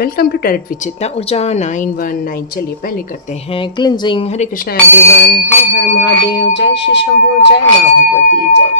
Welcome to tarot विचित्रा ऊर्जा 919। चलिए पहले करते हैं क्लिनजिंग। हरे कृष्णा एवरीवन, हर हर महादेव, जय श्री शंभू, जय माँ भगवती, जय।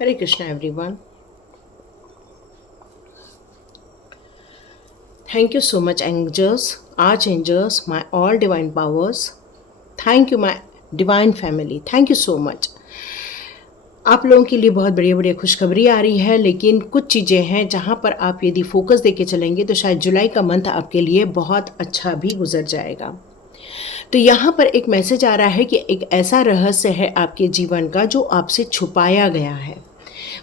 Hare Krishna everyone, thank you so much angels, archangels, my all divine powers. Thank you my divine family, thank you so much. आप लोगों के लिए बहुत बढ़िया बढ़िया खुशखबरी आ रही है, लेकिन कुछ चीज़ें हैं जहाँ पर आप यदि फोकस देके चलेंगे तो शायद जुलाई का मंथ आपके लिए बहुत अच्छा भी गुजर जाएगा। तो यहाँ पर एक मैसेज आ रहा है कि एक ऐसा रहस्य है आपके जीवन का जो आपसे छुपाया गया है।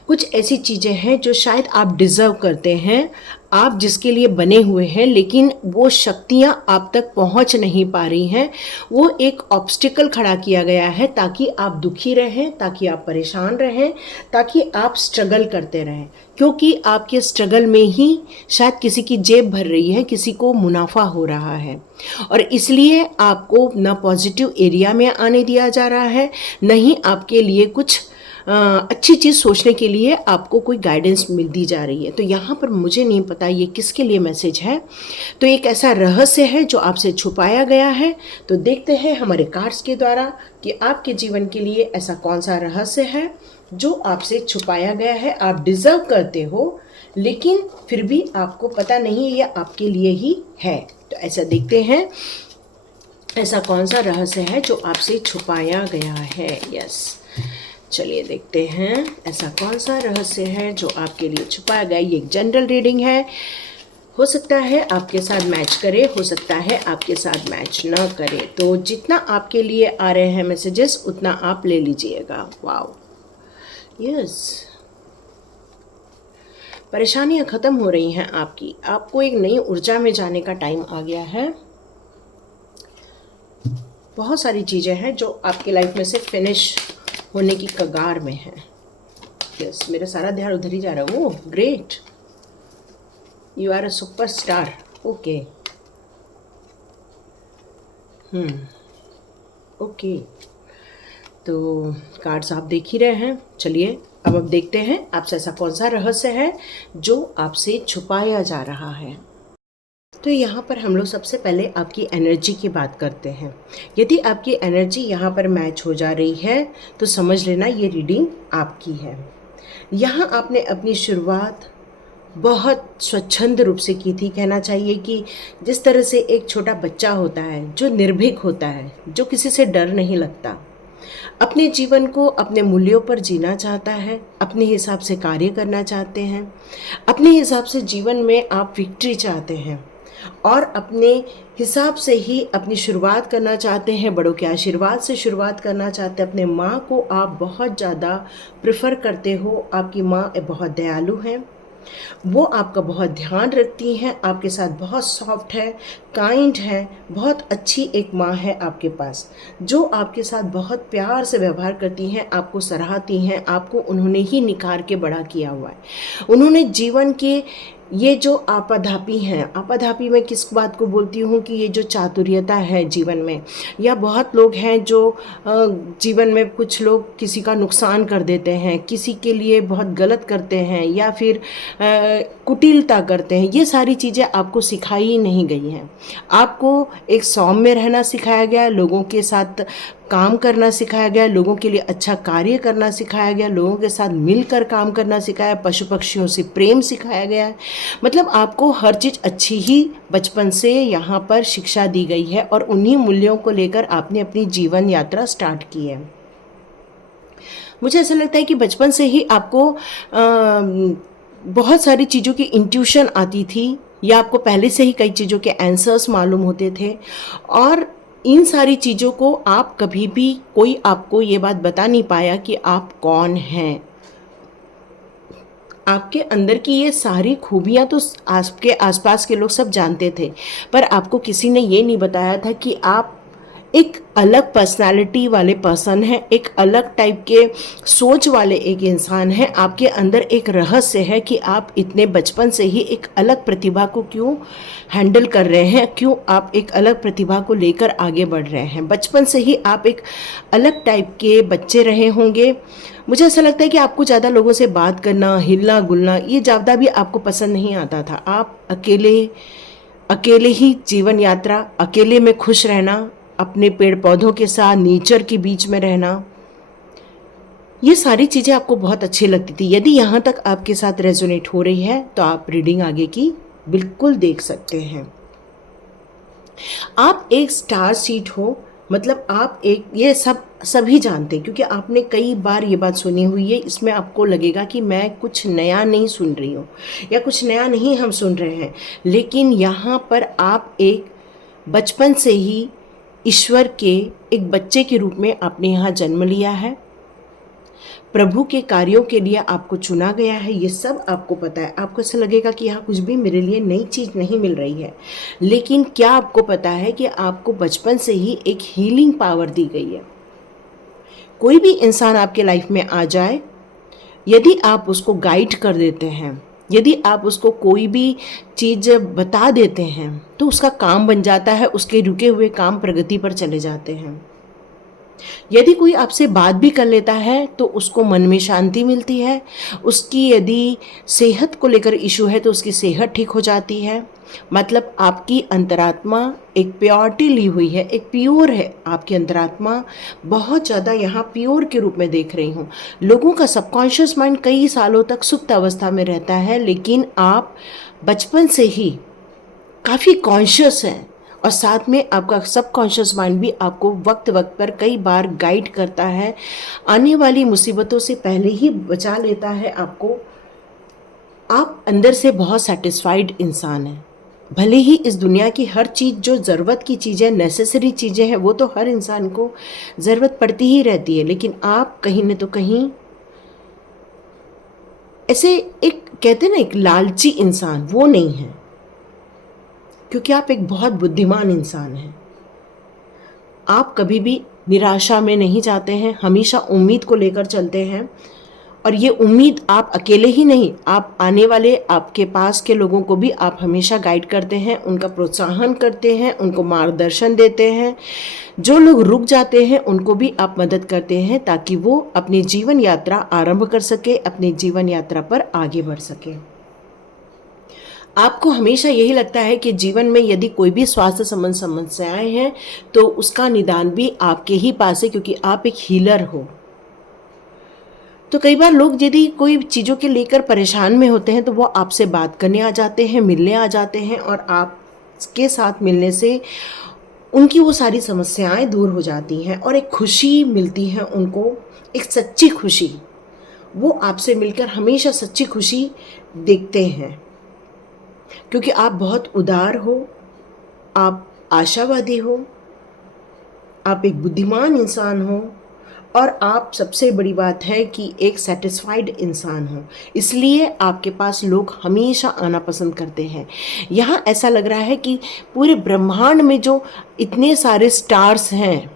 कुछ ऐसी चीज़ें हैं जो शायद आप डिज़र्व करते हैं, आप जिसके लिए बने हुए हैं, लेकिन वो शक्तियाँ आप तक पहुँच नहीं पा रही हैं। वो एक ऑब्स्टिकल खड़ा किया गया है ताकि आप दुखी रहें, ताकि आप परेशान रहें, ताकि आप स्ट्रगल करते रहें, क्योंकि आपके स्ट्रगल में ही शायद किसी की जेब भर रही है, किसी को मुनाफा हो रहा है, और इसलिए आपको न पॉजिटिव एरिया में आने दिया जा रहा है, न ही आपके लिए कुछ अच्छी चीज़ सोचने के लिए आपको कोई गाइडेंस मिल दी जा रही है। तो यहाँ पर मुझे नहीं पता ये किसके लिए मैसेज है। तो एक ऐसा रहस्य है जो आपसे छुपाया गया है। तो देखते हैं हमारे कार्ड्स के द्वारा कि आपके जीवन के लिए ऐसा कौन सा रहस्य है जो आपसे छुपाया गया है। आप डिज़र्व करते हो, लेकिन फिर भी आपको पता नहीं है यह आपके लिए ही है। तो ऐसा देखते हैं ऐसा कौन सा रहस्य है जो आपसे छुपाया गया है। यस, चलिए देखते हैं ऐसा कौन सा रहस्य है जो आपके लिए छुपाया गया। ये एक जनरल रीडिंग है, हो सकता है आपके साथ मैच करे, हो सकता है आपके साथ मैच ना करे। तो जितना आपके लिए आ रहे हैं मैसेजेस उतना आप ले लीजिएगा। वाओ, यस, परेशानियां ख़त्म हो रही हैं आपकी, आपको एक नई ऊर्जा में जाने का टाइम आ गया है। बहुत सारी चीज़ें हैं जो आपकी लाइफ में से फिनिश होने की कगार में है। यस, मेरा सारा ध्यान उधर ही जा रहा है। Oh great, you are a super star. Okay, okay, तो कार्ड्स आप देख ही रहे हैं। चलिए अब देखते हैं आपसे ऐसा कौन सा रहस्य है जो आपसे छुपाया जा रहा है। तो यहाँ पर हम लोग सबसे पहले आपकी एनर्जी की बात करते हैं। यदि आपकी एनर्जी यहाँ पर मैच हो जा रही है तो समझ लेना ये रीडिंग आपकी है। यहाँ आपने अपनी शुरुआत बहुत स्वच्छंद रूप से की थी। कहना चाहिए कि जिस तरह से एक छोटा बच्चा होता है जो निर्भीक होता है, जो किसी से डर नहीं लगता, अपने जीवन को अपने मूल्यों पर जीना चाहता है, अपने हिसाब से कार्य करना चाहते हैं, अपने हिसाब से जीवन में आप विक्ट्री चाहते हैं और अपने हिसाब से ही अपनी शुरुआत करना चाहते हैं, बड़ों के आशीर्वाद से शुरुआत करना चाहते हैं। अपने माँ को आप बहुत ज़्यादा प्रेफर करते हो। आपकी माँ बहुत दयालु हैं, वो आपका बहुत ध्यान रखती हैं, आपके साथ बहुत सॉफ्ट है, काइंड है, बहुत अच्छी एक माँ है आपके पास, जो आपके साथ बहुत प्यार से व्यवहार करती हैं, आपको सराहती हैं। आपको उन्होंने ही निखार के बड़ा किया हुआ है। उन्होंने जीवन के ये जो आपाधापी हैं, आपाधापी मैं किस बात को बोलती हूँ कि ये जो चातुर्यता है जीवन में, या बहुत लोग हैं जो जीवन में कुछ लोग किसी का नुकसान कर देते हैं, किसी के लिए बहुत गलत करते हैं, या फिर कुटिलता करते हैं। ये सारी चीज़ें आपको सिखाई नहीं गई हैं। आपको एक सौम्य रहना सिखाया गया, लोगों के साथ काम करना सिखाया गया, लोगों के लिए अच्छा कार्य करना सिखाया गया, लोगों के साथ मिलकर काम करना सिखाया, पशु पक्षियों से प्रेम सिखाया गया है। मतलब आपको हर चीज़ अच्छी ही बचपन से यहाँ पर शिक्षा दी गई है और उन्हीं मूल्यों को लेकर आपने अपनी जीवन यात्रा स्टार्ट की है। मुझे ऐसा लगता है कि बचपन से ही आपको बहुत सारी चीज़ों की इंट्यूशन आती थी, या आपको पहले से ही कई चीज़ों के आंसर्स मालूम होते थे, और इन सारी चीज़ों को आप कभी भी कोई आपको ये बात बता नहीं पाया कि आप कौन हैं। आपके अंदर की ये सारी खूबियाँ तो आपके आसपास के लोग सब जानते थे, पर आपको किसी ने ये नहीं बताया था कि आप एक अलग पर्सनालिटी वाले पर्सन है, एक अलग टाइप के सोच वाले एक इंसान है। आपके अंदर एक रहस्य है कि आप इतने बचपन से ही एक अलग प्रतिभा को क्यों हैंडल कर रहे हैं, क्यों आप एक अलग प्रतिभा को लेकर आगे बढ़ रहे हैं। बचपन से ही आप एक अलग टाइप के बच्चे रहे होंगे। मुझे ऐसा लगता है कि आपको ज़्यादा लोगों से बात करना, हिलना गुलना, ये ज़्यादा भी आपको पसंद नहीं आता था। आप अकेले अकेले ही जीवन यात्रा, अकेले में खुश रहना, अपने पेड़ पौधों के साथ नेचर के बीच में रहना, ये सारी चीज़ें आपको बहुत अच्छी लगती थी। यदि यहाँ तक आपके साथ रेजोनेट हो रही है तो आप रीडिंग आगे की बिल्कुल देख सकते हैं। आप एक स्टार सीड हो, मतलब आप एक, ये सब सभी जानते हैं क्योंकि आपने कई बार ये बात सुनी हुई है। इसमें आपको लगेगा कि मैं कुछ नया नहीं सुन रही हूँ या कुछ नया नहीं हम सुन रहे हैं, लेकिन यहाँ पर आप एक बचपन से ही ईश्वर के एक बच्चे के रूप में आपने यहाँ जन्म लिया है। प्रभु के कार्यों के लिए आपको चुना गया है, ये सब आपको पता है। आपको ऐसा लगेगा कि यहाँ कुछ भी मेरे लिए नई चीज़ नहीं मिल रही है, लेकिन क्या आपको पता है कि आपको बचपन से ही एक हीलिंग पावर दी गई है। कोई भी इंसान आपके लाइफ में आ जाए, यदि आप उसको गाइड कर देते हैं, यदि आप उसको कोई भी चीज़ बता देते हैं, तो उसका काम बन जाता है, उसके रुके हुए काम प्रगति पर चले जाते हैं। यदि कोई आपसे बात भी कर लेता है तो उसको मन में शांति मिलती है। उसकी यदि सेहत को लेकर इशू है तो उसकी सेहत ठीक हो जाती है। मतलब आपकी अंतरात्मा एक प्योरिटी ली हुई है, एक प्योर है आपकी अंतरात्मा। बहुत ज़्यादा यहाँ प्योर के रूप में देख रही हूँ। लोगों का सबकॉन्शियस माइंड कई सालों तक सुप्त अवस्था में रहता है, लेकिन आप बचपन से ही काफ़ी कॉन्शियस हैं और साथ में आपका सबकॉन्शियस माइंड भी आपको वक्त वक्त पर कई बार गाइड करता है, आने वाली मुसीबतों से पहले ही बचा लेता है आपको। आप अंदर से बहुत सेटिस्फाइड इंसान हैं। भले ही इस दुनिया की हर चीज़ जो ज़रूरत की चीज़ें, नेसेसरी चीज़ें हैं, वो तो हर इंसान को ज़रूरत पड़ती ही रहती है, लेकिन आप कहीं न तो कहीं ऐसे एक कहते हैं ना, एक लालची इंसान वो नहीं है, क्योंकि आप एक बहुत बुद्धिमान इंसान हैं। आप कभी भी निराशा में नहीं जाते हैं, हमेशा उम्मीद को लेकर चलते हैं। और ये उम्मीद आप अकेले ही नहीं, आप आने वाले आपके पास के लोगों को भी आप हमेशा गाइड करते हैं, उनका प्रोत्साहन करते हैं, उनको मार्गदर्शन देते हैं। जो लोग रुक जाते हैं उनको भी आप मदद करते हैं ताकि वो अपनी जीवन यात्रा आरंभ कर सके, अपनी जीवन यात्रा पर आगे बढ़ सके। आपको हमेशा यही लगता है कि जीवन में यदि कोई भी स्वास्थ्य संबंध समस्याएं हैं तो उसका निदान भी आपके ही पास है, क्योंकि आप एक हीलर हो। तो कई बार लोग यदि कोई चीज़ों के लेकर परेशान में होते हैं तो वो आपसे बात करने आ जाते हैं, मिलने आ जाते हैं, और आपके साथ मिलने से उनकी वो सारी समस्याएं दूर हो जाती हैं और एक खुशी मिलती है उनको, एक सच्ची खुशी। वो आपसे मिलकर हमेशा सच्ची खुशी देखते हैं, क्योंकि आप बहुत उदार हो, आप आशावादी हो, आप एक बुद्धिमान इंसान हो, और आप सबसे बड़ी बात है कि एक सेटिस्फाइड इंसान हो। इसलिए आपके पास लोग हमेशा आना पसंद करते हैं। यहाँ ऐसा लग रहा है कि पूरे ब्रह्मांड में जो इतने सारे स्टार्स हैं,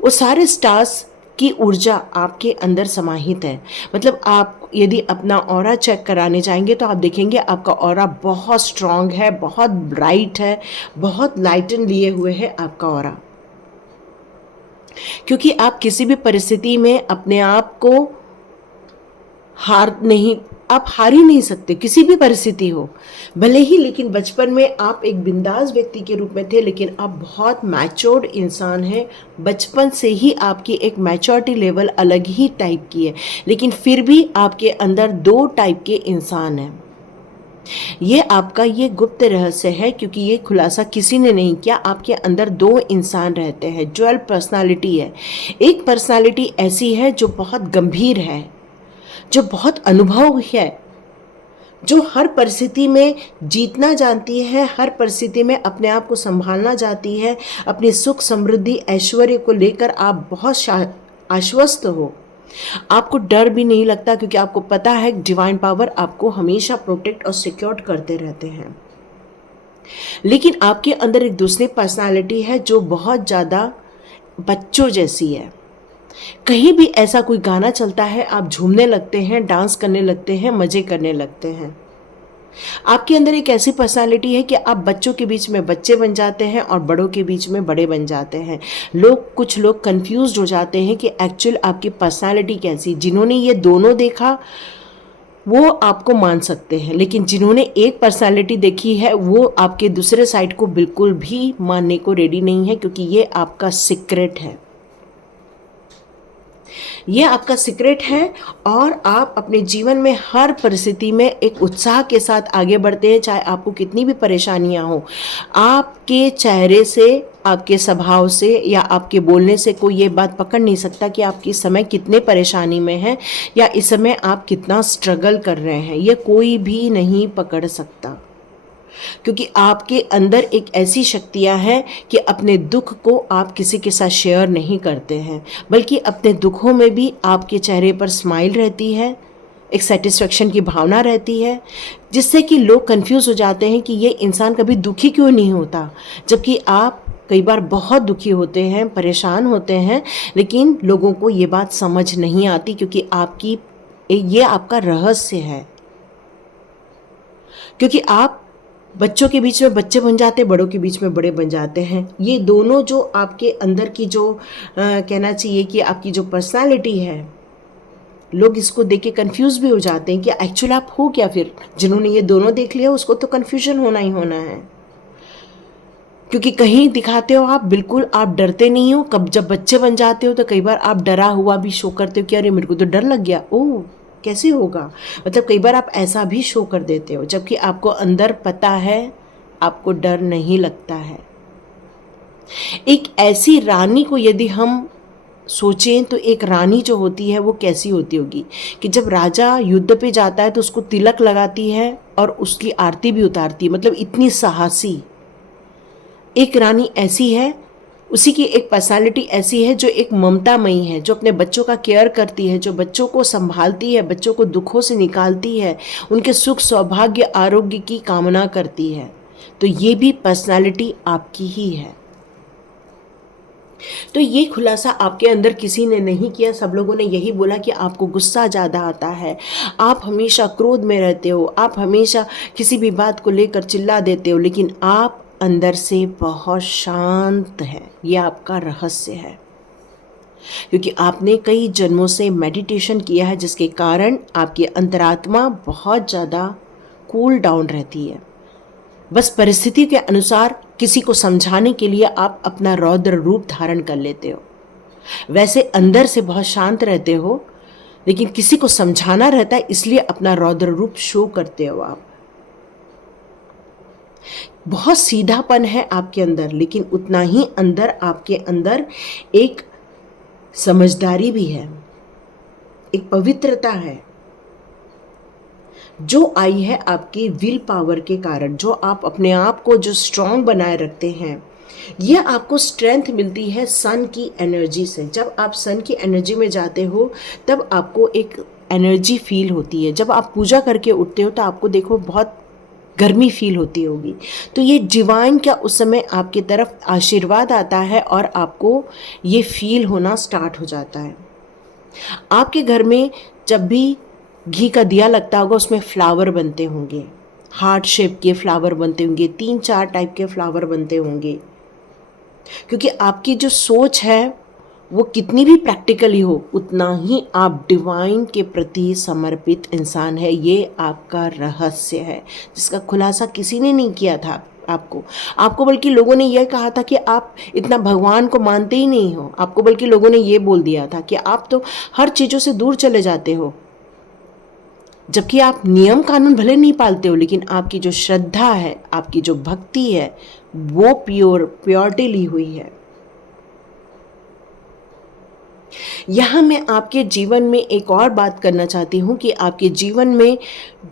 वो सारे स्टार्स की ऊर्जा आपके अंदर समाहित है। मतलब आप यदि अपना ऑरा चेक कराने जाएंगे तो आप देखेंगे आपका ऑरा बहुत स्ट्रांग है, बहुत ब्राइट है, बहुत लाइटन लिए हुए है आपका ऑरा। क्योंकि आप किसी भी परिस्थिति में अपने आप को आप हार ही नहीं सकते, किसी भी परिस्थिति हो भले ही। लेकिन बचपन में आप एक बिंदास व्यक्ति के रूप में थे, लेकिन आप बहुत मैच्योर्ड इंसान हैं। बचपन से ही आपकी एक मैच्योरिटी लेवल अलग ही टाइप की है, लेकिन फिर भी आपके अंदर दो टाइप के इंसान हैं। ये आपका ये गुप्त रहस्य है, क्योंकि ये खुलासा किसी ने नहीं किया। आपके अंदर दो इंसान रहते हैं, ड्यूअल पर्सनालिटी है। एक पर्सनालिटी ऐसी है जो बहुत गंभीर है, जो बहुत अनुभव है, जो हर परिस्थिति में जीतना जानती है, हर परिस्थिति में अपने आप को संभालना चाहती है। अपनी सुख समृद्धि ऐश्वर्य को लेकर आप बहुत आश्वस्त हो। आपको डर भी नहीं लगता, क्योंकि आपको पता है डिवाइन पावर आपको हमेशा प्रोटेक्ट और सिक्योर करते रहते हैं। लेकिन आपके अंदर एक दूसरी पर्सनालिटी है जो बहुत ज़्यादा बच्चों जैसी है। कहीं भी ऐसा कोई गाना चलता है, आप झूमने लगते हैं, डांस करने लगते हैं, मज़े करने लगते हैं। आपके अंदर एक ऐसी पर्सनालिटी है कि आप बच्चों के बीच में बच्चे बन जाते हैं और बड़ों के बीच में बड़े बन जाते हैं। कुछ लोग कंफ्यूज्ड हो जाते हैं कि एक्चुअल आपकी पर्सनालिटी कैसी। जिन्होंने ये दोनों देखा वो आपको मान सकते हैं, लेकिन जिन्होंने एक पर्सनालिटी देखी है वो आपके दूसरे साइड को बिल्कुल भी मानने को रेडी नहीं है, क्योंकि ये आपका सीक्रेट है। ये आपका सीक्रेट है और आप अपने जीवन में हर परिस्थिति में एक उत्साह के साथ आगे बढ़ते हैं, चाहे आपको कितनी भी परेशानियां हो। आपके चेहरे से, आपके स्वभाव से या आपके बोलने से कोई ये बात पकड़ नहीं सकता कि आप इस समय कितने परेशानी में हैं या इस समय आप कितना स्ट्रगल कर रहे हैं। ये कोई भी नहीं पकड़ सकता, क्योंकि आपके अंदर एक ऐसी शक्तियां हैं कि अपने दुख को आप किसी के साथ शेयर नहीं करते हैं, बल्कि अपने दुखों में भी आपके चेहरे पर स्माइल रहती है, एक सेटिस्फेक्शन की भावना रहती है, जिससे कि लोग कंफ्यूज हो जाते हैं कि ये इंसान कभी दुखी क्यों नहीं होता, जबकि आप कई बार बहुत दुखी होते हैं, परेशान होते हैं, लेकिन लोगों को ये बात समझ नहीं आती, क्योंकि ये आपका रहस्य है। क्योंकि आप बच्चों के बीच में बच्चे बन जाते हैं, बड़ों के बीच में बड़े बन जाते हैं। ये दोनों जो आपके अंदर की जो कहना चाहिए कि आपकी जो पर्सनालिटी है, लोग इसको देख के कन्फ्यूज़ भी हो जाते हैं कि एक्चुअली आप हो क्या। फिर जिन्होंने ये दोनों देख लिया उसको तो कन्फ्यूजन होना ही होना है, क्योंकि कहीं दिखाते हो आप बिल्कुल आप डरते नहीं हो, कब जब बच्चे बन जाते हो तो कई बार आप डरा हुआ भी शो करते हो कि अरे मेरे को तो डर लग गया, ओह कैसे होगा। मतलब कई बार आप ऐसा भी शो कर देते हो, जबकि आपको अंदर पता है आपको डर नहीं लगता है। एक ऐसी रानी को यदि हम सोचें तो एक रानी जो होती है वो कैसी होती होगी कि जब राजा युद्ध पे जाता है तो उसको तिलक लगाती है और उसकी आरती भी उतारती है। मतलब इतनी साहसी एक रानी ऐसी है, उसी की एक पर्सनालिटी ऐसी है जो एक ममतामयी है, जो अपने बच्चों का केयर करती है, जो बच्चों को संभालती है, बच्चों को दुखों से निकालती है, उनके सुख सौभाग्य आरोग्य की कामना करती है। तो ये भी पर्सनालिटी आपकी ही है। तो ये खुलासा आपके अंदर किसी ने नहीं किया। सब लोगों ने यही बोला कि आपको गुस्सा ज़्यादा आता है, आप हमेशा क्रोध में रहते हो, आप हमेशा किसी भी बात को लेकर चिल्ला देते हो, लेकिन आप अंदर से बहुत शांत है। ये आपका रहस्य है, क्योंकि आपने कई जन्मों से मेडिटेशन किया है, जिसके कारण आपकी अंतरात्मा बहुत ज़्यादा कूल डाउन रहती है। बस परिस्थिति के अनुसार किसी को समझाने के लिए आप अपना रौद्र रूप धारण कर लेते हो। वैसे अंदर से बहुत शांत रहते हो, लेकिन किसी को समझाना रहता है इसलिए अपना रौद्र रूप शो करते हो आप। बहुत सीधापन है आपके अंदर, लेकिन उतना ही अंदर आपके अंदर एक समझदारी भी है, एक पवित्रता है, जो आई है आपकी विल पावर के कारण। जो आप अपने आप को जो स्ट्रांग बनाए रखते हैं, यह आपको स्ट्रेंथ मिलती है सन की एनर्जी से। जब आप सन की एनर्जी में जाते हो तब आपको एक एनर्जी फील होती है। जब आप पूजा करके उठते हो तो आपको देखो बहुत गर्मी फील होती होगी। तो ये डिवाइन का उस समय आपकी तरफ आशीर्वाद आता है और आपको ये फील होना स्टार्ट हो जाता है। आपके घर में जब भी घी का दिया लगता होगा उसमें फ्लावर बनते होंगे, हार्ट शेप के फ्लावर बनते होंगे, 3-4 टाइप के फ्लावर बनते होंगे, क्योंकि आपकी जो सोच है वो कितनी भी प्रैक्टिकली हो, उतना ही आप डिवाइन के प्रति समर्पित इंसान है। ये आपका रहस्य है, जिसका खुलासा किसी ने नहीं किया था आपको बल्कि लोगों ने यह कहा था कि आप इतना भगवान को मानते ही नहीं हो। आपको बल्कि लोगों ने ये बोल दिया था कि आप तो हर चीज़ों से दूर चले जाते हो, जबकि आप नियम कानून भले नहीं पालते हो, लेकिन आपकी जो श्रद्धा है, आपकी जो भक्ति है, वो प्योरिटी ली हुई है। यहाँ मैं आपके जीवन में एक और बात करना चाहती हूँ कि आपके जीवन में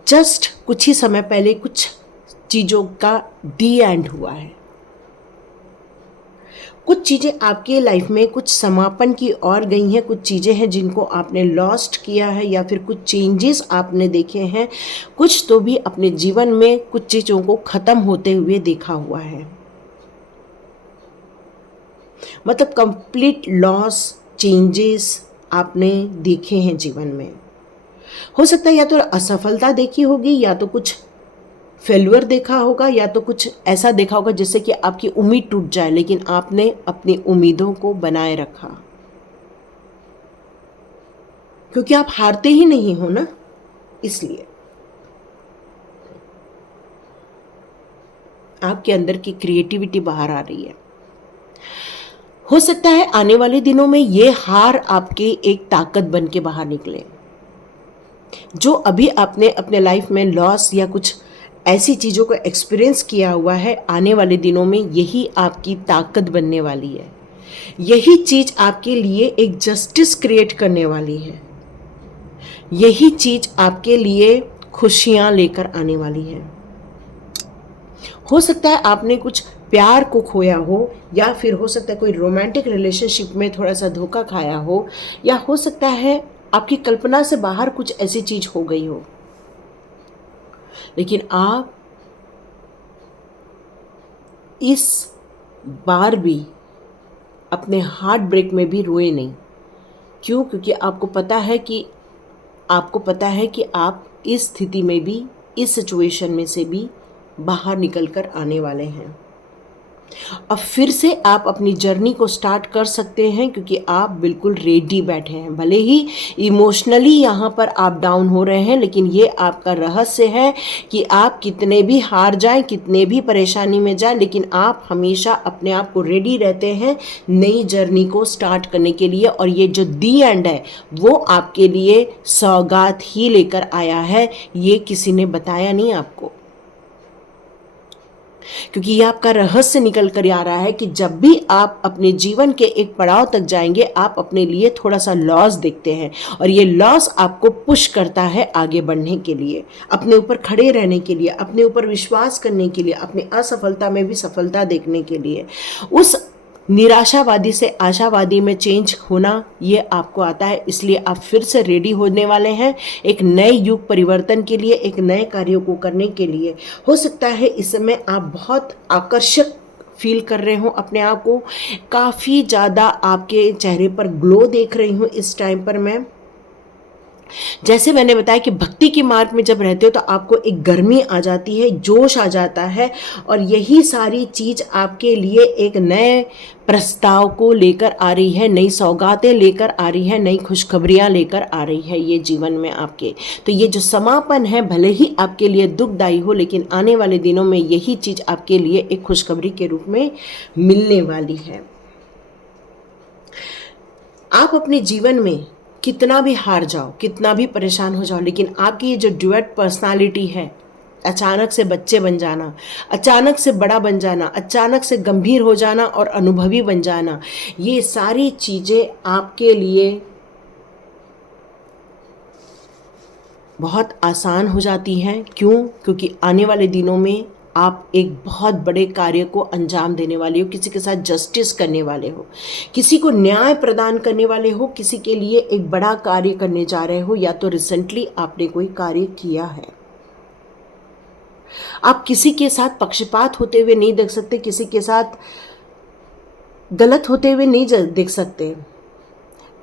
जस्ट कुछ ही समय पहले कुछ चीज़ों का दी एंड हुआ है। कुछ चीज़ें आपके लाइफ में कुछ समापन की ओर गई हैं, कुछ चीज़ें हैं जिनको आपने लॉस्ट किया है, या फिर कुछ चेंजेस आपने देखे हैं, कुछ तो भी अपने जीवन में कुछ चीज़ों को ख़त्म होते हुए देखा हुआ है। मतलब कंप्लीट लॉस, चेंजेस आपने देखे हैं जीवन में। हो सकता है या तो असफलता देखी होगी, या तो कुछ फेल्यूर देखा होगा, या तो कुछ ऐसा देखा होगा जिससे कि आपकी उम्मीद टूट जाए, लेकिन आपने अपनी उम्मीदों को बनाए रखा, क्योंकि आप हारते ही नहीं हो ना, इसलिए आपके अंदर की क्रिएटिविटी बाहर आ रही है। हो सकता है आने वाले दिनों में ये हार आपके एक ताकत बन के बाहर निकले। जो अभी आपने अपने लाइफ में लॉस या कुछ ऐसी चीज़ों को एक्सपीरियंस किया हुआ है, आने वाले दिनों में यही आपकी ताकत बनने वाली है। यही चीज़ आपके लिए एक जस्टिस क्रिएट करने वाली है। यही चीज़ आपके लिए खुशियाँ लेकर आने वाली है। हो सकता है आपने कुछ प्यार को खोया हो, या फिर हो सकता है कोई रोमांटिक रिलेशनशिप में थोड़ा सा धोखा खाया हो, या हो सकता है आपकी कल्पना से बाहर कुछ ऐसी चीज हो गई हो, लेकिन आप इस बार भी अपने हार्ट ब्रेक में भी रोए नहीं। क्यों? क्योंकि आपको पता है कि आप इस स्थिति में भी, इस सिचुएशन में से भी बाहर निकल कर आने वाले हैं। अब फिर से आप अपनी जर्नी को स्टार्ट कर सकते हैं, क्योंकि आप बिल्कुल रेडी बैठे हैं। भले ही इमोशनली यहाँ पर आप डाउन हो रहे हैं, लेकिन ये आपका रहस्य है कि आप कितने भी हार जाएं, कितने भी परेशानी में जाएं, लेकिन आप हमेशा अपने आप को रेडी रहते हैं नई जर्नी को स्टार्ट करने के लिए। और ये जो दी एंड है वो आपके लिए सौगात ही लेकर आया है, ये किसी ने बताया नहीं आपको, क्योंकि ये आपका रहस्य निकल कर आ रहा है कि जब भी आप अपने जीवन के एक पड़ाव तक जाएंगे, आप अपने लिए थोड़ा सा लॉस देखते हैं, और ये लॉस आपको पुश करता है आगे बढ़ने के लिए, अपने ऊपर खड़े रहने के लिए, अपने ऊपर विश्वास करने के लिए, अपनी असफलता में भी सफलता देखने के लिए। उस निराशावादी से आशावादी में चेंज होना ये आपको आता है, इसलिए आप फिर से रेडी होने वाले हैं एक नए युग परिवर्तन के लिए, एक नए कार्यों को करने के लिए। हो सकता है इस समय आप बहुत आकर्षक फील कर रहे हो अपने आप को, काफ़ी ज़्यादा आपके चेहरे पर ग्लो देख रही हूँ इस टाइम पर मैं। जैसे मैंने बताया कि भक्ति के मार्ग में जब रहते हो तो आपको एक गर्मी आ जाती है, जोश आ जाता है, और यही सारी चीज़ आपके लिए एक नए प्रस्ताव को लेकर आ रही है, नई सौगातें लेकर आ रही है, नई खुशखबरियां लेकर आ रही है ये जीवन में आपके। तो ये जो समापन है भले ही आपके लिए दुखदायी हो, लेकिन आने वाले दिनों में यही चीज़ आपके लिए एक खुशखबरी के रूप में मिलने वाली है। आप अपने जीवन में कितना भी हार जाओ, कितना भी परेशान हो जाओ, लेकिन आपकी ये जो ड्यूएट पर्सनालिटी है, अचानक से बच्चे बन जाना, अचानक से बड़ा बन जाना, अचानक से गंभीर हो जाना और अनुभवी बन जाना, ये सारी चीज़ें आपके लिए बहुत आसान हो जाती हैं। क्यों? क्योंकि आने वाले दिनों में आप एक बहुत बड़े कार्य को अंजाम देने वाले हो, किसी के साथ जस्टिस करने वाले हो, किसी को न्याय प्रदान करने वाले हो, किसी के लिए एक बड़ा कार्य करने जा रहे हो, या तो रिसेंटली आपने कोई कार्य किया है। आप किसी के साथ पक्षपात होते हुए नहीं देख सकते, किसी के साथ गलत होते हुए नहीं देख सकते।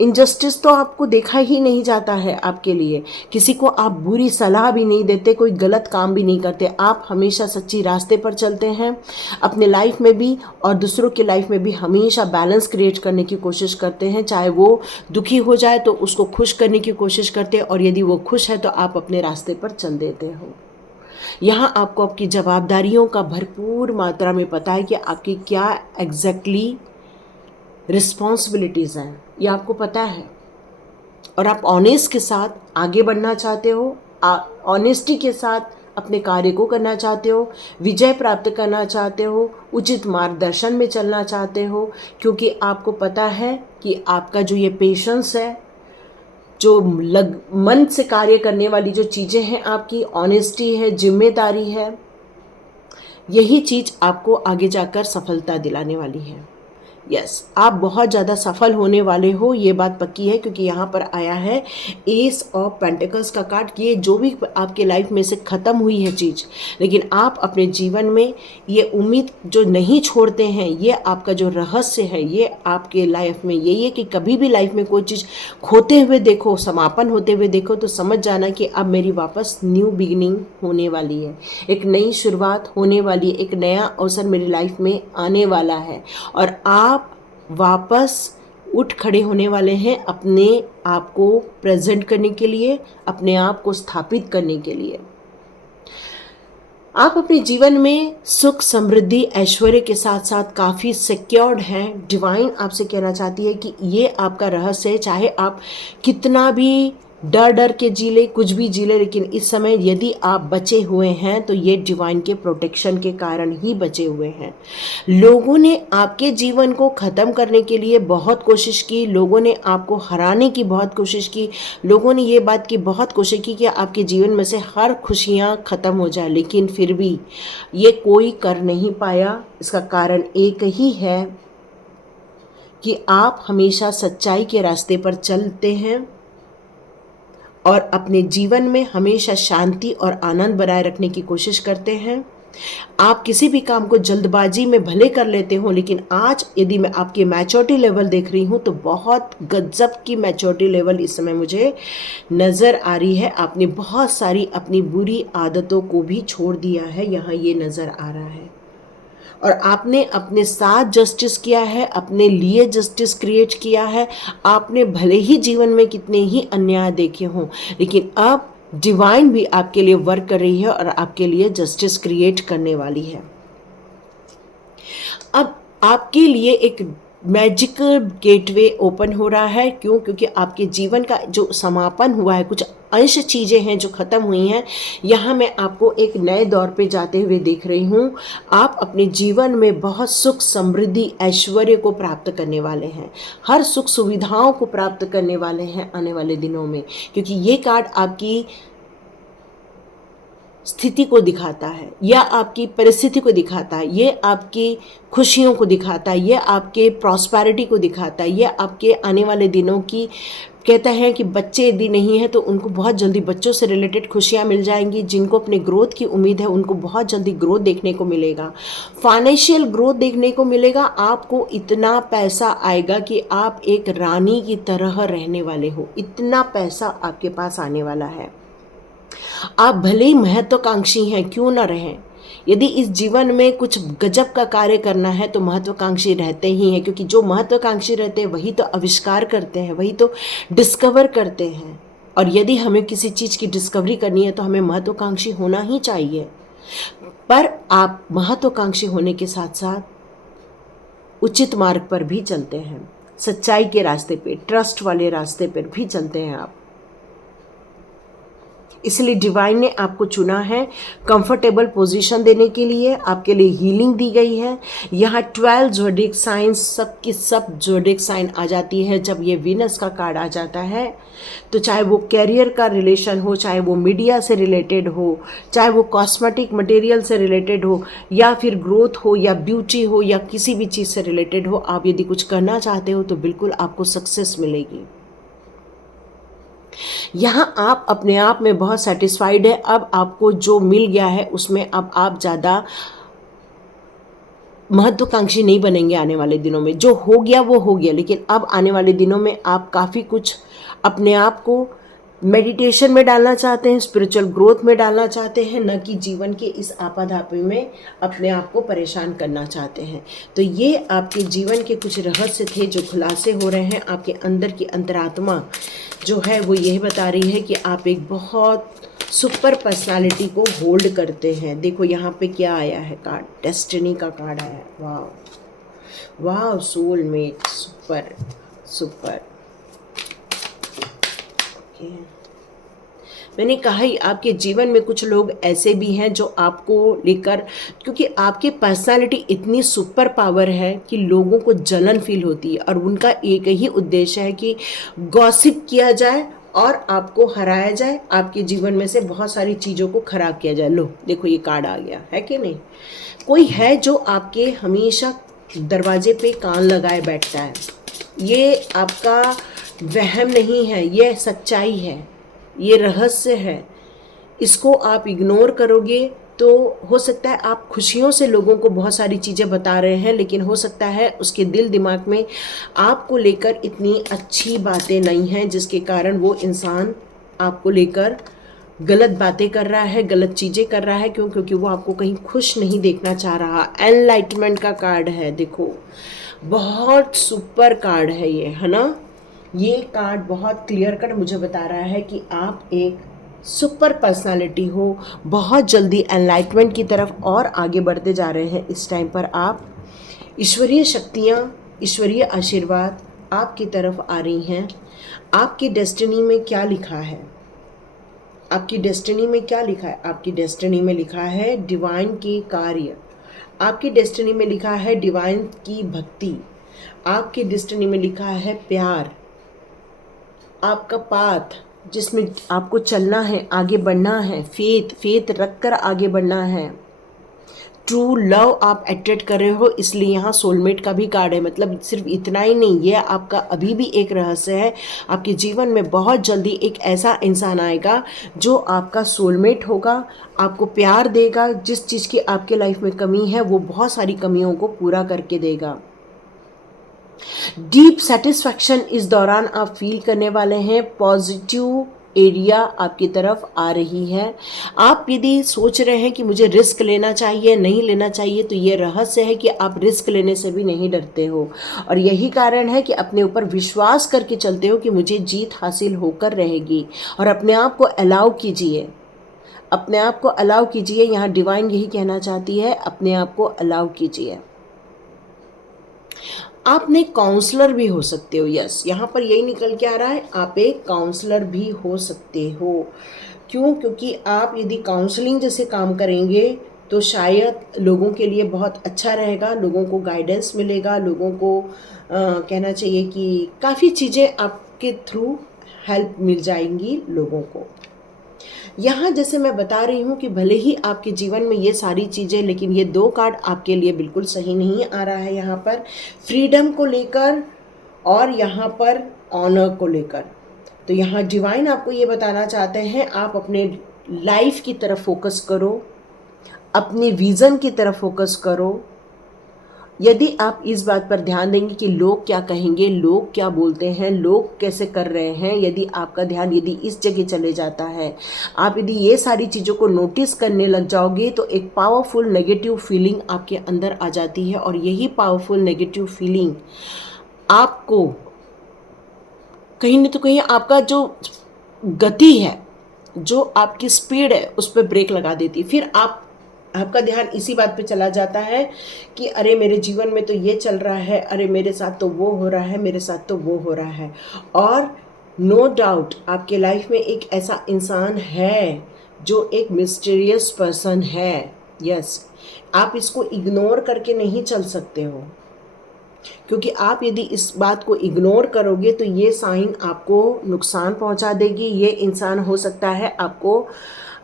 इनजस्टिस तो आपको देखा ही नहीं जाता है आपके लिए। किसी को आप बुरी सलाह भी नहीं देते, कोई गलत काम भी नहीं करते। आप हमेशा सच्ची रास्ते पर चलते हैं, अपने लाइफ में भी और दूसरों की लाइफ में भी हमेशा बैलेंस क्रिएट करने की कोशिश करते हैं। चाहे वो दुखी हो जाए तो उसको खुश करने की कोशिश करते हैं, और यदि वो खुश है तो आप अपने रास्ते पर चल देते हो। यहाँ आपको आपकी जवाबदारियों का भरपूर मात्रा में पता है कि आपकी क्या एग्जैक्टली रिस्पॉन्सिबिलिटीज़ हैं, ये आपको पता है, और आप ऑनेस्ट के साथ आगे बढ़ना चाहते हो, ऑनेस्टी के साथ अपने कार्य को करना चाहते हो, विजय प्राप्त करना चाहते हो, उचित मार्गदर्शन में चलना चाहते हो, क्योंकि आपको पता है कि आपका जो ये पेशेंस है, जो मन से कार्य करने वाली जो चीज़ें हैं, आपकी ऑनेस्टी है, जिम्मेदारी है, यही चीज़ आपको आगे जाकर सफलता दिलाने वाली है। यस, आप बहुत ज़्यादा सफल होने वाले हो, ये बात पक्की है, क्योंकि यहाँ पर आया है एस ऑफ पेंटिकल्स का कार्ड। ये जो भी आपके लाइफ में से ख़त्म हुई है चीज़, लेकिन आप अपने जीवन में ये उम्मीद जो नहीं छोड़ते हैं, ये आपका जो रहस्य है, ये आपके लाइफ में यही है कि कभी भी लाइफ में कोई चीज़ खोते हुए देखो, समापन होते हुए देखो, तो समझ जाना कि अब मेरी वापस न्यू बिगिनिंग होने वाली है, एक नई शुरुआत होने वाली है, एक नया अवसर मेरी लाइफ में आने वाला है, और आप वापस उठ खड़े होने वाले हैं अपने आप को प्रेजेंट करने के लिए, अपने आप को स्थापित करने के लिए। आप अपने जीवन में सुख, समृद्धि, ऐश्वर्य के साथ साथ काफ़ी सिक्योर्ड हैं। डिवाइन आपसे कहना चाहती है कि ये आपका रहस्य है। चाहे आप कितना भी डर डर के जी ले, कुछ भी जी ले, लेकिन इस समय यदि आप बचे हुए हैं तो ये डिवाइन के प्रोटेक्शन के कारण ही बचे हुए हैं। लोगों ने आपके जीवन को ख़त्म करने के लिए बहुत कोशिश की, लोगों ने आपको हराने की बहुत कोशिश की, लोगों ने ये बात की बहुत कोशिश की कि आपके जीवन में से हर खुशियाँ ख़त्म हो जाए, लेकिन फिर भी ये कोई कर नहीं पाया। इसका कारण एक ही है कि आप हमेशा सच्चाई के रास्ते पर चलते हैं और अपने जीवन में हमेशा शांति और आनंद बनाए रखने की कोशिश करते हैं। आप किसी भी काम को जल्दबाजी में भले कर लेते हो, लेकिन आज यदि मैं आपकी मैच्योरिटी लेवल देख रही हूँ तो बहुत गजब की मैच्योरिटी लेवल इस समय मुझे नज़र आ रही है। आपने बहुत सारी अपनी बुरी आदतों को भी छोड़ दिया है, यहाँ ये नज़र आ रहा है, और आपने अपने साथ जस्टिस किया है, अपने लिए जस्टिस क्रिएट किया है। आपने भले ही जीवन में कितने ही अन्याय देखे हों, लेकिन अब डिवाइन भी आपके लिए वर्क कर रही है और आपके लिए जस्टिस क्रिएट करने वाली है। अब आपके लिए एक मैजिकल गेटवे ओपन हो रहा है। क्यों? क्योंकि आपके जीवन का जो समापन हुआ है, कुछ अंश चीज़ें हैं जो ख़त्म हुई हैं, यहाँ मैं आपको एक नए दौर पे जाते हुए देख रही हूँ। आप अपने जीवन में बहुत सुख, समृद्धि, ऐश्वर्य को प्राप्त करने वाले हैं, हर सुख सुविधाओं को प्राप्त करने वाले हैं आने वाले दिनों में, क्योंकि ये कार्ड आपकी स्थिति को दिखाता है या आपकी परिस्थिति को दिखाता है, ये आपकी खुशियों को दिखाता है, ये आपके प्रॉस्पेरिटी को दिखाता है, ये आपके आने वाले दिनों की कहता है कि बच्चे यदि नहीं है तो उनको बहुत जल्दी बच्चों से रिलेटेड खुशियाँ मिल जाएंगी। जिनको अपने ग्रोथ की उम्मीद है उनको बहुत जल्दी ग्रोथ देखने को मिलेगा, फाइनेंशियल ग्रोथ देखने को मिलेगा। आपको इतना पैसा आएगा कि आप एक रानी की तरह रहने वाले हो, इतना पैसा आपके पास आने वाला है। आप भले ही महत्वाकांक्षी हैं, क्यों ना रहें। यदि इस जीवन में कुछ गजब का कार्य करना है तो महत्वाकांक्षी रहते ही हैं, क्योंकि जो महत्वाकांक्षी रहते हैं वही तो आविष्कार करते हैं, वही तो डिस्कवर करते हैं। और यदि हमें किसी चीज़ की डिस्कवरी करनी है तो हमें महत्वाकांक्षी होना ही चाहिए। पर आप महत्वाकांक्षी होने के साथ साथ उचित मार्ग पर भी चलते हैं, सच्चाई के रास्ते पे, ट्रस्ट वाले रास्ते पर भी चलते हैं आप। इसलिए डिवाइन ने आपको चुना है कंफर्टेबल पोजीशन देने के लिए, आपके लिए हीलिंग दी गई है। यहाँ 12 ज़ोडिएक साइंस, सब की सब ज़ोडिएक साइन आ जाती है जब ये वीनस का कार्ड आ जाता है। तो चाहे वो कैरियर का रिलेशन हो, चाहे वो मीडिया से रिलेटेड हो, चाहे वो कॉस्मेटिक मटेरियल से रिलेटेड हो, या फिर ग्रोथ हो, या ब्यूटी हो, या किसी भी चीज़ से रिलेटेड हो, आप यदि कुछ करना चाहते हो तो बिल्कुल आपको सक्सेस मिलेगी। यहाँ आप अपने आप में बहुत सेटिस्फाइड है। अब आपको जो मिल गया है उसमें अब आप ज़्यादा महत्वाकांक्षी नहीं बनेंगे आने वाले दिनों में। जो हो गया वो हो गया, लेकिन अब आने वाले दिनों में आप काफ़ी कुछ अपने आप को मेडिटेशन में डालना चाहते हैं, स्पिरिचुअल ग्रोथ में डालना चाहते हैं, न कि जीवन के इस आपाधापी में अपने आप को परेशान करना चाहते हैं। तो ये आपके जीवन के कुछ रहस्य थे जो खुलासे हो रहे हैं। आपके अंदर की अंतरात्मा जो है वो यही बता रही है कि आप एक बहुत सुपर पर्सनालिटी को होल्ड करते हैं। देखो यहाँ पे क्या आया है कार्ड, डेस्टिनी का कार्ड आया है। वाह वाह, सोलमेट, सुपर सुपर। मैंने कहा ही आपके जीवन में कुछ लोग ऐसे भी हैं जो आपको लेकर, क्योंकि आपकी पर्सनालिटी इतनी सुपर पावर है कि लोगों को जलन फील होती है, और उनका एक ही उद्देश्य है कि गॉसिप किया जाए और आपको हराया जाए, आपके जीवन में से बहुत सारी चीज़ों को खराब किया जाए। लो देखो ये कार्ड आ गया है कि नहीं। कोई है जो आपके हमेशा दरवाजे पे कान लगाए बैठता है। ये आपका वहम नहीं है, ये सच्चाई है, ये रहस्य है। इसको आप इग्नोर करोगे तो हो सकता है आप खुशियों से लोगों को बहुत सारी चीज़ें बता रहे हैं, लेकिन हो सकता है उसके दिल दिमाग में आपको लेकर इतनी अच्छी बातें नहीं हैं, जिसके कारण वो इंसान आपको लेकर गलत बातें कर रहा है, गलत चीज़ें कर रहा है। क्यों? क्योंकि वो आपको कहीं खुश नहीं देखना चाह रहा। एनलाइटमेंट का कार्ड है, देखो बहुत सुपर कार्ड है ये, है ना। ये कार्ड बहुत क्लियर कट मुझे बता रहा है कि आप एक सुपर पर्सनालिटी हो, बहुत जल्दी एनलाइटमेंट की तरफ और आगे बढ़ते जा रहे हैं। इस टाइम पर आप ईश्वरीय शक्तियाँ, ईश्वरीय आशीर्वाद आपकी तरफ आ रही हैं। आपकी डेस्टिनी में क्या लिखा है? आपकी डेस्टिनी में क्या लिखा है? आपकी डेस्टिनी में लिखा है डिवाइन के कार्य, आपकी डेस्टिनी में लिखा है डिवाइन की भक्ति, आपकी डेस्टिनी में लिखा है प्यार, आपका पाथ जिसमें आपको चलना है, आगे बढ़ना है, फेथ रख कर आगे बढ़ना है। ट्रू लव आप अट्रैक्ट कर रहे हो, इसलिए यहाँ सोलमेट का भी कार्ड है। मतलब सिर्फ इतना ही नहीं, ये आपका अभी भी एक रहस्य है। आपके जीवन में बहुत जल्दी एक ऐसा इंसान आएगा जो आपका सोलमेट होगा, आपको प्यार देगा, जिस चीज़ की आपके लाइफ में कमी है वो बहुत सारी कमियों को पूरा करके देगा। डीप सेटिस्फैक्शन इस दौरान आप फील करने वाले हैं। पॉजिटिव एरिया आपकी तरफ आ रही है। आप यदि सोच रहे हैं कि मुझे रिस्क लेना चाहिए, नहीं लेना चाहिए, तो ये रहस्य है कि आप रिस्क लेने से भी नहीं डरते हो, और यही कारण है कि अपने ऊपर विश्वास करके चलते हो कि मुझे जीत हासिल होकर रहेगी। और अपने आप को अलाउ कीजिए, अपने आप को अलाउ कीजिए। यहाँ डिवाइन यही कहना चाहती है, अपने आप को अलाउ कीजिए। आप एक काउंसलर भी हो सकते हो। यस, यहाँ पर यही निकल के आ रहा है, आप एक काउंसलर भी हो सकते हो। क्यों? क्योंकि आप यदि काउंसलिंग जैसे काम करेंगे तो शायद लोगों के लिए बहुत अच्छा रहेगा, लोगों को गाइडेंस मिलेगा, लोगों को कहना चाहिए कि काफ़ी चीज़ें आपके थ्रू हेल्प मिल जाएंगी लोगों को। यहाँ जैसे मैं बता रही हूँ कि भले ही आपके जीवन में ये सारी चीज़ें, लेकिन ये दो कार्ड आपके लिए बिल्कुल सही नहीं आ रहा है। यहाँ पर फ्रीडम को लेकर और यहाँ पर ऑनर को लेकर। तो यहाँ डिवाइन आपको ये बताना चाहते हैं, आप अपने लाइफ की तरफ फोकस करो, अपने विज़न की तरफ फोकस करो। यदि आप इस बात पर ध्यान देंगे कि लोग क्या कहेंगे, लोग क्या बोलते हैं, लोग कैसे कर रहे हैं, यदि आपका ध्यान यदि इस जगह चले जाता है, आप यदि ये सारी चीज़ों को नोटिस करने लग जाओगे, तो एक पावरफुल नेगेटिव फीलिंग आपके अंदर आ जाती है। और यही पावरफुल नेगेटिव फीलिंग आपको कहीं न तो कहीं आपका जो गति है, जो आपकी स्पीड है, उस पर ब्रेक लगा देती है। फिर आपका ध्यान इसी बात पे चला जाता है कि अरे मेरे जीवन में तो ये चल रहा है, अरे मेरे साथ तो वो हो रहा है, मेरे साथ तो वो हो रहा है। और नो डाउट आपके लाइफ में एक ऐसा इंसान है जो एक मिस्टीरियस पर्सन है। यस, आप इसको इग्नोर करके नहीं चल सकते हो, क्योंकि आप यदि इस बात को इग्नोर करोगे तो ये साइन आपको नुकसान पहुंचा देगी। ये इंसान हो सकता है आपको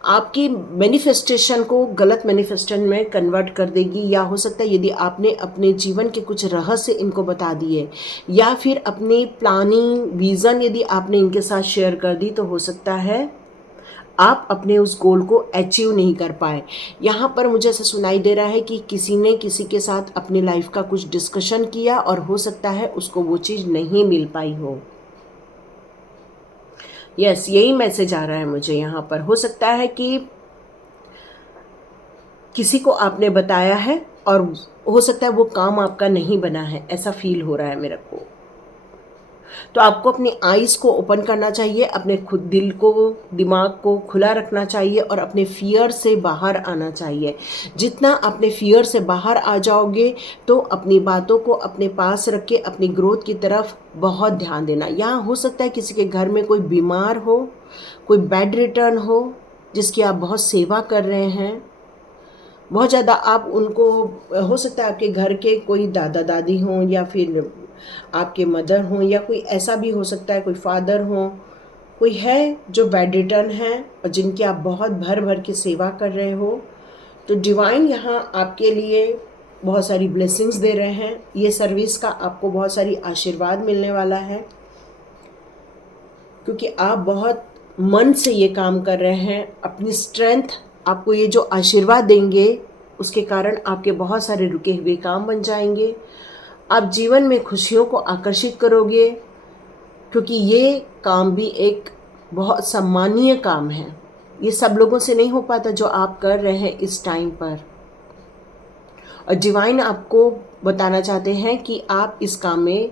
आपकी मैनिफेस्टेशन को गलत मैनिफेस्टेशन में कन्वर्ट कर देगी, या हो सकता है यदि आपने अपने जीवन के कुछ रहस्य इनको बता दिए, या फिर अपनी प्लानिंग विज़न यदि आपने इनके साथ शेयर कर दी, तो हो सकता है आप अपने उस गोल को अचीव नहीं कर पाए। यहाँ पर मुझे ऐसा सुनाई दे रहा है कि किसी ने किसी के साथ अपनी लाइफ का कुछ डिस्कशन किया और हो सकता है उसको वो चीज़ नहीं मिल पाई हो। यस, यही मैसेज आ रहा है मुझे यहाँ पर। हो सकता है कि किसी को आपने बताया है और हो सकता है वो काम आपका नहीं बना है, ऐसा फील हो रहा है मेरे को। तो आपको अपनी आईज़ को ओपन करना चाहिए, अपने खुद दिल को, दिमाग को खुला रखना चाहिए और अपने फियर से बाहर आना चाहिए। जितना अपने फियर से बाहर आ जाओगे तो अपनी बातों को अपने पास रख के अपनी ग्रोथ की तरफ बहुत ध्यान देना। यहाँ हो सकता है किसी के घर में कोई बीमार हो, कोई बेड रिटर्न हो, जिसकी आप बहुत सेवा कर रहे हैं, बहुत ज़्यादा आप उनको, हो सकता है आपके घर के कोई दादा दादी हों, या फिर आपके मदर हों, या कोई ऐसा भी हो सकता है कोई फादर हों, कोई है जो बेड रिटर्न है और जिनकी आप बहुत भर भर के सेवा कर रहे हो। तो डिवाइन यहाँ आपके लिए बहुत सारी ब्लेसिंग्स दे रहे हैं। ये सर्विस का आपको बहुत सारी आशीर्वाद मिलने वाला है, क्योंकि आप बहुत मन से ये काम कर रहे हैं। अपनी स्ट्रेंथ आपको ये जो आशीर्वाद देंगे उसके कारण आपके बहुत सारे रुके हुए काम बन जाएंगे। आप जीवन में खुशियों को आकर्षित करोगे, क्योंकि ये काम भी एक बहुत सम्मानीय काम है। ये सब लोगों से नहीं हो पाता जो आप कर रहे हैं इस टाइम पर। और डिवाइन आपको बताना चाहते हैं कि आप इस काम में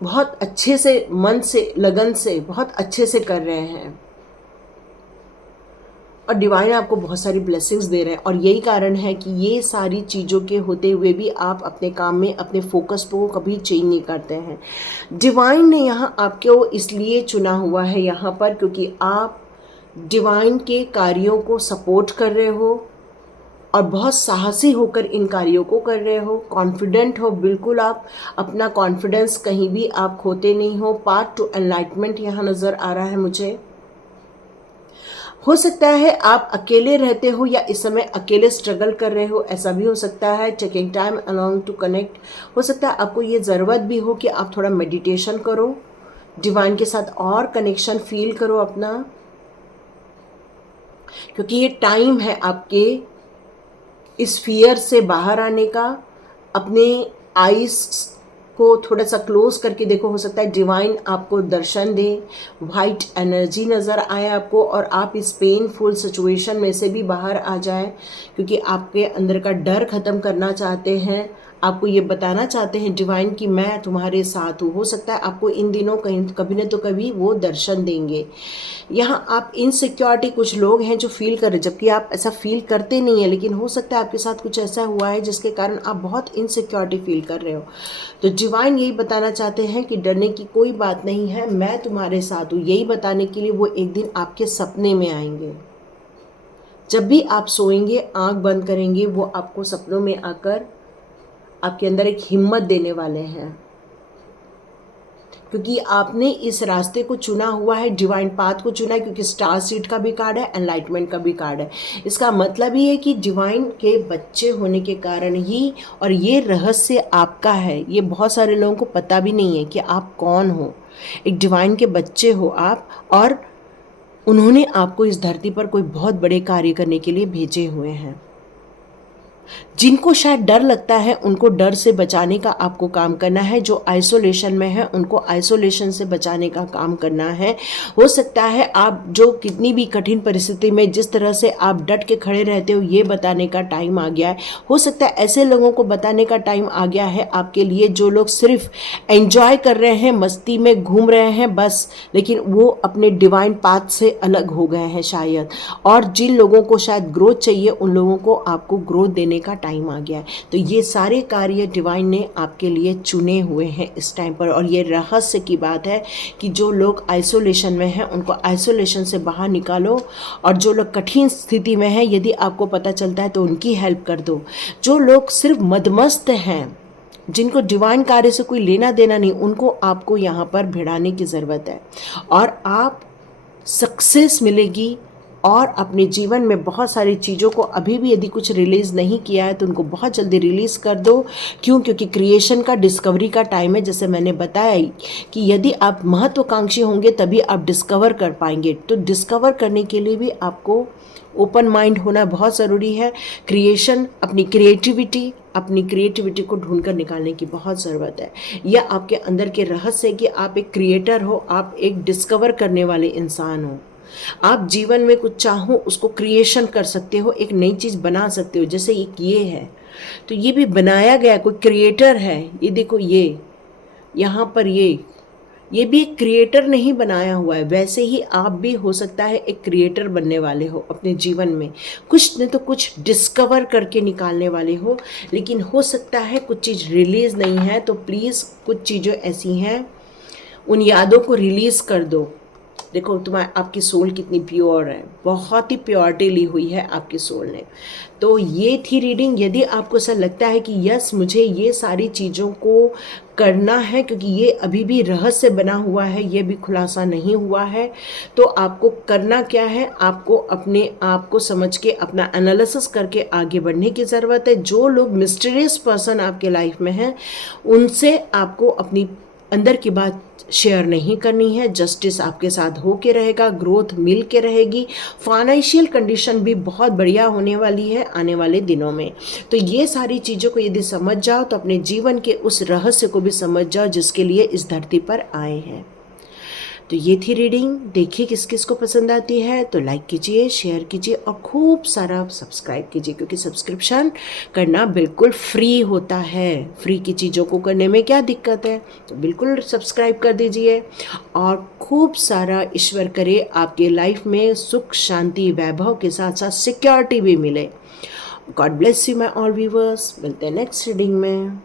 बहुत अच्छे से, मन से, लगन से, बहुत अच्छे से कर रहे हैं। और डिवाइन आपको बहुत सारी ब्लेसिंग्स दे रहे हैं। और यही कारण है कि ये सारी चीज़ों के होते हुए भी आप अपने काम में अपने फोकस को कभी चेंज नहीं करते हैं। डिवाइन ने यहाँ आपको इसलिए चुना हुआ है यहाँ पर, क्योंकि आप डिवाइन के कार्यों को सपोर्ट कर रहे हो और बहुत साहसी होकर इन कार्यों को कर रहे हो। कॉन्फिडेंट हो बिल्कुल, आप अपना कॉन्फिडेंस कहीं भी आप खोते नहीं हो। पाथ टू एनलाइटमेंट यहाँ नज़र आ रहा है मुझे। हो सकता है आप अकेले रहते हो या इस समय अकेले स्ट्रगल कर रहे हो, ऐसा भी हो सकता है। Taking time along to connect, हो सकता है आपको ये ज़रूरत भी हो कि आप थोड़ा मेडिटेशन करो, डिवाइन के साथ और कनेक्शन फील करो अपना, क्योंकि ये टाइम है आपके इस फियर से बाहर आने का। अपने आईज को थोड़ा सा क्लोज करके देखो, हो सकता है डिवाइन आपको दर्शन दे, वाइट एनर्जी नज़र आए आपको और आप इस पेनफुल सिचुएशन में से भी बाहर आ जाए, क्योंकि आपके अंदर का डर ख़त्म करना चाहते हैं। आपको ये बताना चाहते हैं डिवाइन कि मैं तुम्हारे साथ हूँ। हो सकता है आपको इन दिनों कहीं कभी न तो कभी वो दर्शन देंगे। यहाँ आप इनसिक्योरिटी, कुछ लोग हैं जो फील कर रहे हैं, जबकि आप ऐसा फील करते नहीं है, लेकिन हो सकता है आपके साथ कुछ ऐसा हुआ है जिसके कारण आप बहुत इनसिक्योरिटी फील कर रहे हो। तो डिवाइन यही बताना चाहते हैं कि डरने की कोई बात नहीं है, मैं तुम्हारे साथ हूँ। यही बताने के लिए वो एक दिन आपके सपने में आएंगे। जब भी आप सोएंगे, आंख बंद करेंगे, वो आपको सपनों में आकर आपके अंदर एक हिम्मत देने वाले हैं, क्योंकि आपने इस रास्ते को चुना हुआ है, डिवाइन पाथ को चुना है, क्योंकि स्टार सीड का भी कार्ड है, एनलाइटमेंट का भी कार्ड है। इसका मतलब ये है कि डिवाइन के बच्चे होने के कारण ही, और ये रहस्य आपका है, ये बहुत सारे लोगों को पता भी नहीं है कि आप कौन हो। एक डिवाइन के बच्चे हो आप, और उन्होंने आपको इस धरती पर कोई बहुत बड़े कार्य करने के लिए भेजे हुए हैं। जिनको शायद डर लगता है उनको डर से बचाने का आपको काम करना है। जो आइसोलेशन में है उनको आइसोलेशन से बचाने का काम करना है। हो सकता है आप जो कितनी भी कठिन परिस्थिति में जिस तरह से आप डट के खड़े रहते हो, ये बताने का टाइम आ गया है। हो सकता है ऐसे लोगों को बताने का टाइम आ गया है आपके लिए जो लोग सिर्फ एंजॉय कर रहे हैं, मस्ती में घूम रहे हैं बस, लेकिन वो अपने डिवाइन पाथ से अलग हो गए हैं शायद। और जिन लोगों को शायद ग्रोथ चाहिए, उन लोगों को आपको ग्रोथ देने का टाइम आ गया है। तो ये सारे कार्य डिवाइन ने आपके लिए चुने हुए हैं इस टाइम पर। और ये रहस्य की बात है कि जो लोग आइसोलेशन में हैं उनको आइसोलेशन से बाहर निकालो, और जो लोग कठिन स्थिति में हैं, यदि आपको पता चलता है तो उनकी हेल्प कर दो। जो लोग सिर्फ मदमस्त हैं, जिनको डिवाइन कार्य से कोई लेना देना नहीं, उनको आपको यहाँ पर भिड़ाने की ज़रूरत है, और आप सक्सेस मिलेगी। और अपने जीवन में बहुत सारी चीज़ों को अभी भी यदि कुछ रिलीज़ नहीं किया है तो उनको बहुत जल्दी रिलीज़ कर दो। क्यों? क्योंकि क्रिएशन का, डिस्कवरी का टाइम है। जैसे मैंने बताया कि यदि आप महत्वाकांक्षी होंगे तभी आप डिस्कवर कर पाएंगे। तो डिस्कवर करने के लिए भी आपको ओपन माइंड होना बहुत ज़रूरी है। क्रिएशन, अपनी क्रिएटिविटी को ढूंढ कर निकालने की बहुत ज़रूरत है। यह आपके अंदर के रहस्य है कि आप एक क्रिएटर हो, आप एक डिस्कवर करने वाले इंसान हो। आप जीवन में कुछ चाहो उसको क्रिएशन कर सकते हो, एक नई चीज़ बना सकते हो। जैसे एक ये है तो ये भी बनाया गया, कोई क्रिएटर है। ये देखो, ये यहाँ पर ये भी एक क्रिएटर नहीं बनाया हुआ है। वैसे ही आप भी हो सकता है एक क्रिएटर बनने वाले हो अपने जीवन में, कुछ न तो कुछ डिस्कवर करके निकालने वाले हो। लेकिन हो सकता है कुछ चीज़ रिलीज़ नहीं है, तो प्लीज़ कुछ चीज़ें ऐसी हैं, उन यादों को रिलीज़ कर दो। देखो तुम्हारी आपकी सोल कितनी प्योर है, बहुत ही प्योरिटी ली हुई है आपकी सोल ने। तो ये थी रीडिंग। यदि आपको ऐसा लगता है कि यस मुझे ये सारी चीज़ों को करना है, क्योंकि ये अभी भी रहस्य बना हुआ है, ये भी खुलासा नहीं हुआ है, तो आपको करना क्या है, आपको अपने आप को समझ के अपना एनालिसिस करके आगे बढ़ने की ज़रूरत है। जो लोग मिस्टीरियस पर्सन आपके लाइफ में हैं उनसे आपको अपनी अंदर की बात शेयर नहीं करनी है। जस्टिस आपके साथ हो के रहेगा, ग्रोथ मिल के रहेगी, फाइनेंशियल कंडीशन भी बहुत बढ़िया होने वाली है आने वाले दिनों में। तो ये सारी चीज़ों को यदि समझ जाओ तो अपने जीवन के उस रहस्य को भी समझ जाओ जिसके लिए इस धरती पर आए हैं। तो ये थी रीडिंग। देखिए किस किस को पसंद आती है तो लाइक कीजिए, शेयर कीजिए और खूब सारा सब्सक्राइब कीजिए, क्योंकि सब्सक्रिप्शन करना बिल्कुल फ्री होता है। फ्री की चीज़ों को करने में क्या दिक्कत है, तो बिल्कुल सब्सक्राइब कर दीजिए। और खूब सारा ईश्वर करे आपके लाइफ में सुख शांति वैभव के साथ साथ सिक्योरिटी भी मिले। God bless you my all viewers. मिलते हैं नेक्स्ट रीडिंग में।